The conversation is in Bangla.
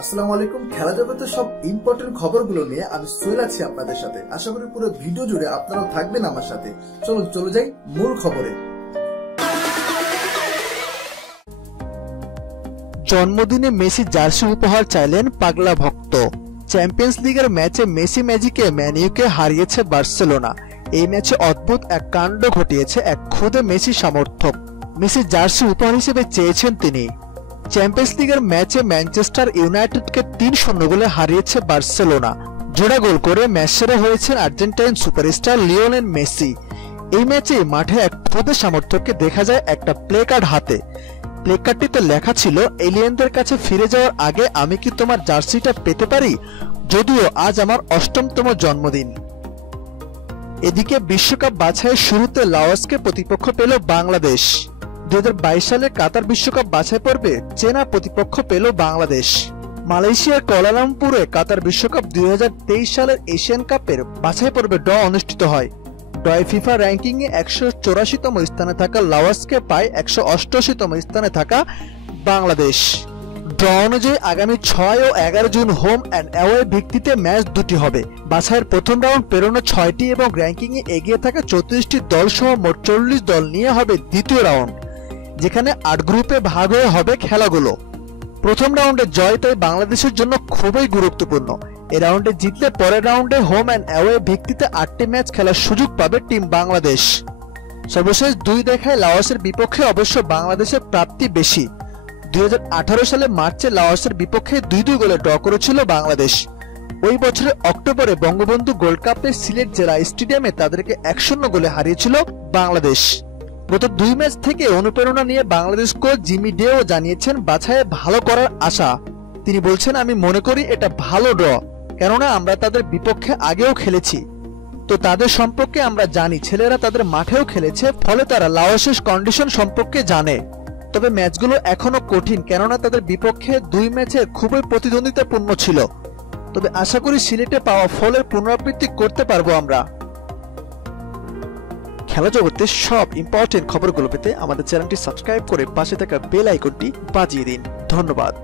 আসসালামু আলাইকুম। খেলা জগতের সব ইম্পর্টেন্ট খবরগুলো নিয়ে আমি সোহেল আছি আপনাদের সাথে। আশা করি পুরো ভিডিও জুড়ে আপনারাও থাকবেন আমার সাথে। চলে যাই মূল খবরে। জন্মদিনে মেসি জার্সি উপহার চাইলেন পাগলা ভক্ত। চ্যাম্পিয়ন্স লিগের ম্যাচে মেসি ম্যাজিকে ম্যান ইউকে হারিয়েছে বার্সেলোনা। এই ম্যাচে অদ্ভুত এক কাণ্ড ঘটিয়েছে এক খুদে মেসি সমর্থক। মেসি জার্সি উপহার হিসেবে চেয়েছেন তিনি। চ্যাম্পিয়ন্স লিগের ম্যাচে ম্যানচেস্টার ইউনাইটেডকে ৩-০ গোলে হারিয়েছে বার্সেলোনা। জোড়া গোল করে ম্যাচ সেরা হয়েছেন আর্জেন্টাইন সুপারস্টার লিওনেল মেসি। এই ম্যাচে মাঠে এক খুদে সমর্থককে দেখা যায় একটা প্লে কার্ড হাতে। প্লে কার্ডটিতে লেখা ছিল, এলিয়েনদের কাছে ফিরে যাওয়ার আগে আমি কি তোমার জার্সিটা পেতে পারি, যদিও আজ আমার ৮ম জন্মদিন। এদিকে বিশ্বকাপ বাছাইয়ের শুরুতে লাওসকে প্রতিপক্ষ পেল বাংলাদেশ। ২০২২ সালে কাতার বিশ্বকাপ বাছাই পর্বে চেনা প্রতিপক্ষ পেল বাংলাদেশ। মালয়েশিয়ার কুয়ালালামপুরে কাতার বিশ্বকাপ ২০২৩ সালের এশিয়ান কাপের বাছাই পর্বে ড্র অনুষ্ঠিত হয়। ড্রয়ে ফিফা র্যাঙ্কিংয়ে ১৮৪তম স্থানে থাকা লাওসকে পায় ১৮৮তম স্থানে থাকা বাংলাদেশ। ড্র অনুযায়ী আগামী ৬ ও ১১ জুন হোম অ্যান্ড অ্যাওয়ে ভিত্তিতে ম্যাচ দুটি হবে। বাছাইয়ের প্রথম রাউন্ড পেরোনো ৬টি এবং র্যাঙ্কিংয়ে এগিয়ে থাকা ৩৪টি দল সহ মোট ৪০ দল নিয়ে হবে দ্বিতীয় রাউন্ড, যেখানে ৮ গ্রুপে ভাগ হয়ে হবে খেলাগুলো। প্রথম রাউন্ডে জয় তাই বাংলাদেশের জন্য খুবই গুরুত্বপূর্ণ। এই রাউন্ডে জিতলে পরের রাউন্ডে হোম অ্যান্ড অ্যাওয়ে ভিত্তিতে ৮টি ম্যাচ খেলার সুযোগ পাবে টিম বাংলাদেশ। সর্বশেষ ২ দেখায় লাওসের বিপক্ষে অবশ্য বাংলাদেশের প্রাপ্তি বেশি। ২০১৮ সালে মার্চে লাওসের বিপক্ষে ২-২ গোলে ড্র করেছিল বাংলাদেশ। ওই বছরের অক্টোবরে বঙ্গবন্ধু গোল্ড কাপে সিলেট জেলা স্টেডিয়ামে তাদেরকে ১-০ গোলে হারিয়েছিল বাংলাদেশ। গত ২ ম্যাচ থেকে অনুপ্রেরণা নিয়ে বাংলাদেশ কোচ জিমি ডেও জানিয়েছেন বাছাইয়ে ভালো করার আশা। তিনি বলছেন, আমি মনে করি এটা ভালো ড্র, কেননা আমরা তাদের বিপক্ষে আগেও খেলেছি, তো তাদের সম্পর্কে আমরা জানি। ছেলেরা তাদের মাঠেও খেলেছে, ফলে তারা লাওসের কন্ডিশন সম্পর্কে জানে। তবে ম্যাচগুলো এখনো কঠিন, কেননা তাদের বিপক্ষে ২ ম্যাচে খুবই প্রতিদ্বন্দ্বিতাপূর্ণ ছিল। তবে আশা করি সিলেটে পাওয়া ফলের পুনরাবৃত্তি করতে পারবো আমরা। খেলা জগতের সব ইম্পর্টেন্ট খবরগুলো পেতে আমাদের চ্যানেলটি সাবস্ক্রাইব করে পাশে থাকা বেল আইকনটি বাজিয়ে দিন। ধন্যবাদ।